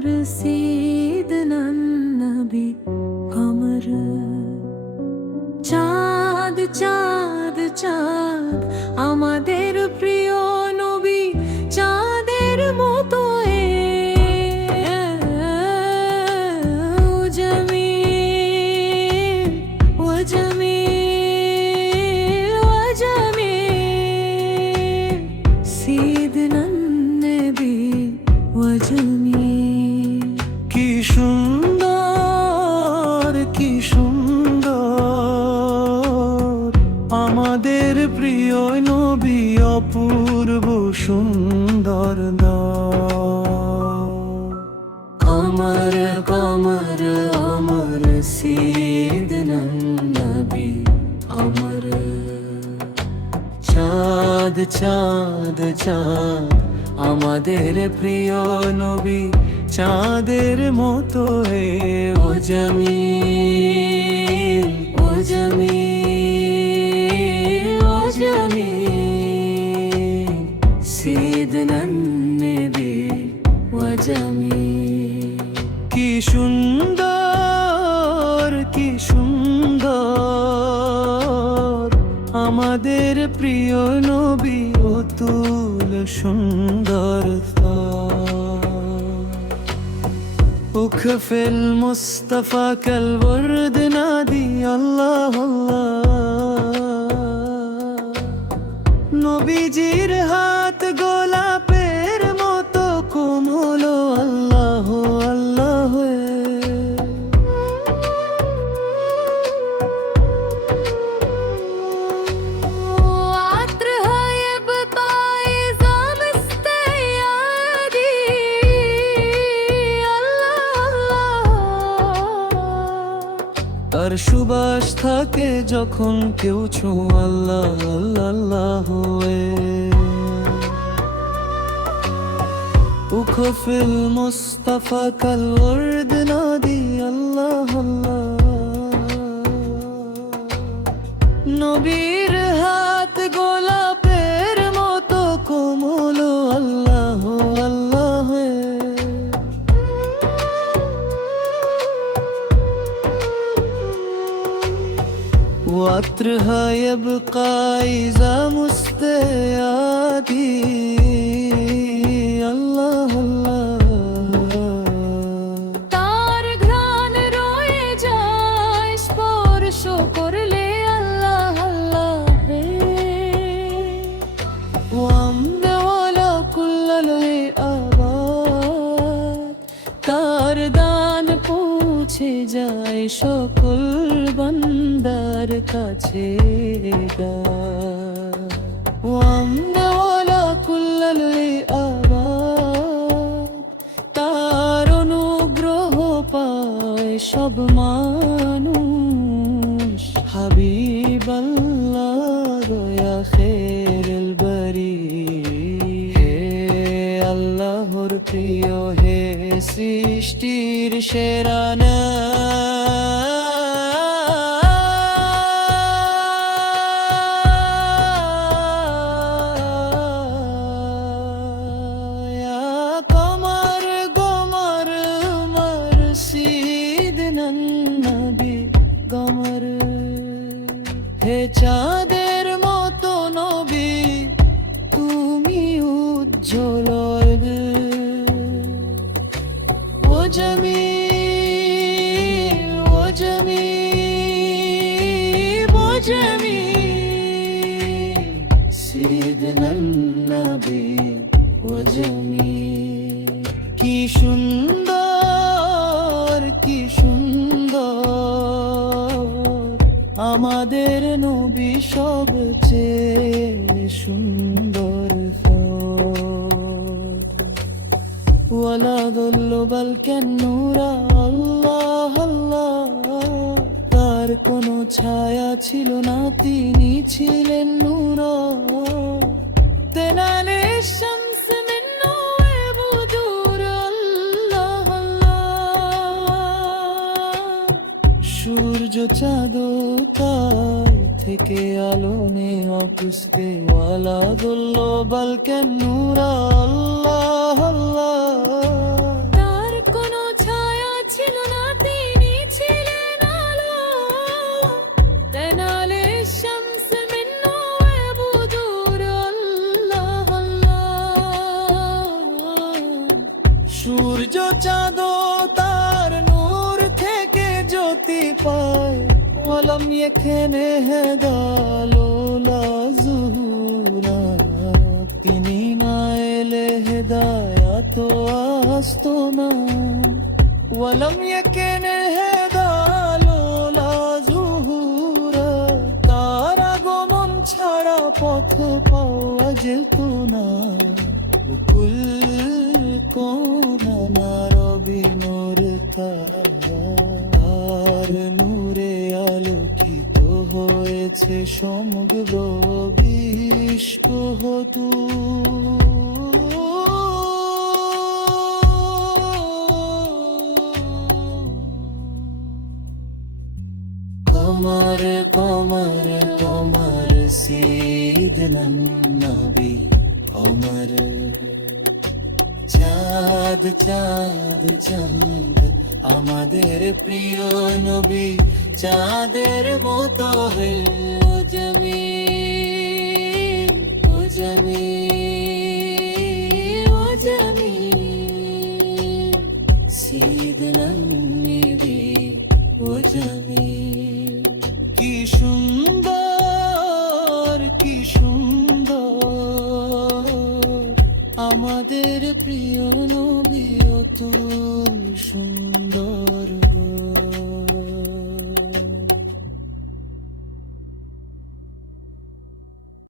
আমার সিদনা নবী কমর। চাঁদ চাঁদ চাঁদ আমাদের প্রিয় নবী, চাঁদের মতো জামিল ও জামিল ও জামিল, সিদনা নবী ও জামিল। কি সুন্দর কি সুন্দর আমাদের প্রিয় নবী, অপূর্ব সুন্দর কমর কমর অমর সিদনা নবী অমর। চাঁদ চাঁদ চাঁদ আমাদের প্রিয় নবী, চাঁদের মতো ও জামিল ও জামিল ও জামিল, সিদনা নবী ও জামিল। কি সুন্দর কি সুন্দর আমাদের প্রিয় নবী, অতুল সুন্দর। في المصطفى كالورد نادي الله الله। নবীজির হাত গোলাপের মতো কোমল, আল্লাহ আল্লাহ। তার সুবাস থাকে যখন কেউ ছু, আল্লাহ আল্লাহ। উখফিল মুস্তাফা কাল ওয়ার্দ নাদি আল্লাহ আল্লাহ। নবীর হাত গোলাপের মতো কোমল, আল্লাহ আল্লাহ। وعطرها يبقى إذا مستيادي الله الله। তার ঘ্রাণ রয়ে যায় স্পর্শ করলে, আল্লাহ আল্লাহ। وأمن ولا كل الآباد তার দান পৌঁছে যায় সকল বান্দার কাছে। وأمن ولا كل الآباد তার অনুগ্রহ পায় সব মানুষ। حبيب الله يا خير البرية، হে আল্লাহর প্রিয়, হে সৃষ্টির সেরা কমর গমর মর সিদনা নবী গমর। হে চাঁদের মতো নবী, তুমি উজ্জ্বল ও জামিল ও জামিল ও জামিল, সিদনা নবী ও জামিল। কি সুন্দর কি সুন্দর আমাদের নবী, সবচেয়ে সুন্দর। ওয়ালা যুল্লু বাল কান্নুরা আল্লাহ আল্লাহ। তার কোনো ছায়া ছিল না, তিনি ছিলেন নূর। তেনালে শামস মিন নূরে বুদুর, আল্লাহ আল্লাহ। সূর্য চাঁদ তার থেকে আলো নেওয়া কুসকে, ওয়ালা যুল্লু বাল কান্নুরা আল্লাহ আল্লাহ। তার চাঁদ তার নূর থেকে জ্যোতি পায় ওয়ালাম ইয়াখানে হেদালোলা জুহুরা তিনি না এলে হেদায়াত আসতো না ওয়ালাম ইয়াখানে হেদালোলা জুহুরা তার আগমন ছাড়া পথ পাওয়া যেত না কুল কোনা রবি নূর তার নূরে আলোকিত হয়েছে সমগ্র বিশ্ব হতু কমর কমর কমর সিদনন নবী কমর চাঁদ চাঁদ চাঁদ আমাদের প্রিয় নবী চাঁদের মতো হে ও জমিন ও জমিন ও জমিন সিদনন নবী ও জমিন কি সুন্দর কি সুন্দর আমাদের প্রিয় নবী অতুল সুন্দর